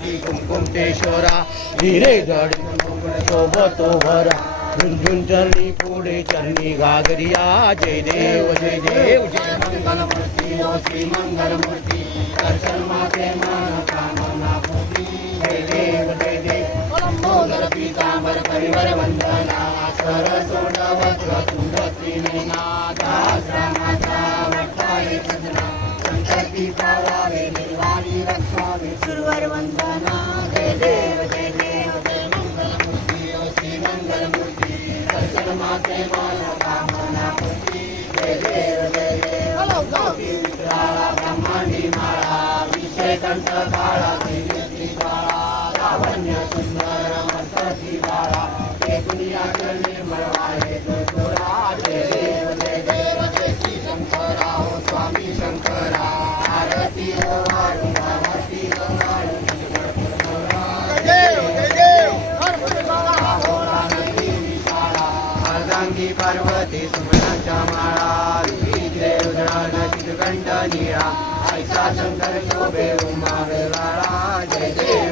हाती कुमकुमतेश्वरा हिरे जड सोबतो भरा झुंझुन चरणी पुढे चरणी घागरिया जय देव जय देव जय मंगलमूर्ती ओ श्री मंगलमूर्ती दर्शन माते मन कामना पूर्ती जय देव जय देव लंबोदर पीतांबर परिवर वंदना सरसोड वक्र तुंड त्रिनेनाथा श्रमाचा वट्टाळे सजना संकटी पावावे निर्वाणी रक्षावे सुरवर वंदना जय देव जय देव जय मंगलमूर्ती ओ श्री मंगलमूर्ती दर्शन माते मन कामना पूर्ती जय देव जय देव विग्रहाला ब्रह्मांडी माळा विषय कंठ काळा त्रिनेत्री ज्वाळा लावण्य सुंदर मस्तकी बाळा हे दुनिया निर्मळ आहे तुझोरा जय देव जय देव जय श्री शंकरा हो स्वामी शंकरा आरती हो वाढू आरती हो वाढू अर्धांगी पार्वती सुमनाच्या माळा चित्रकंठ निळा ऐसा शंकर शोभे उमा वेवाळा जय देव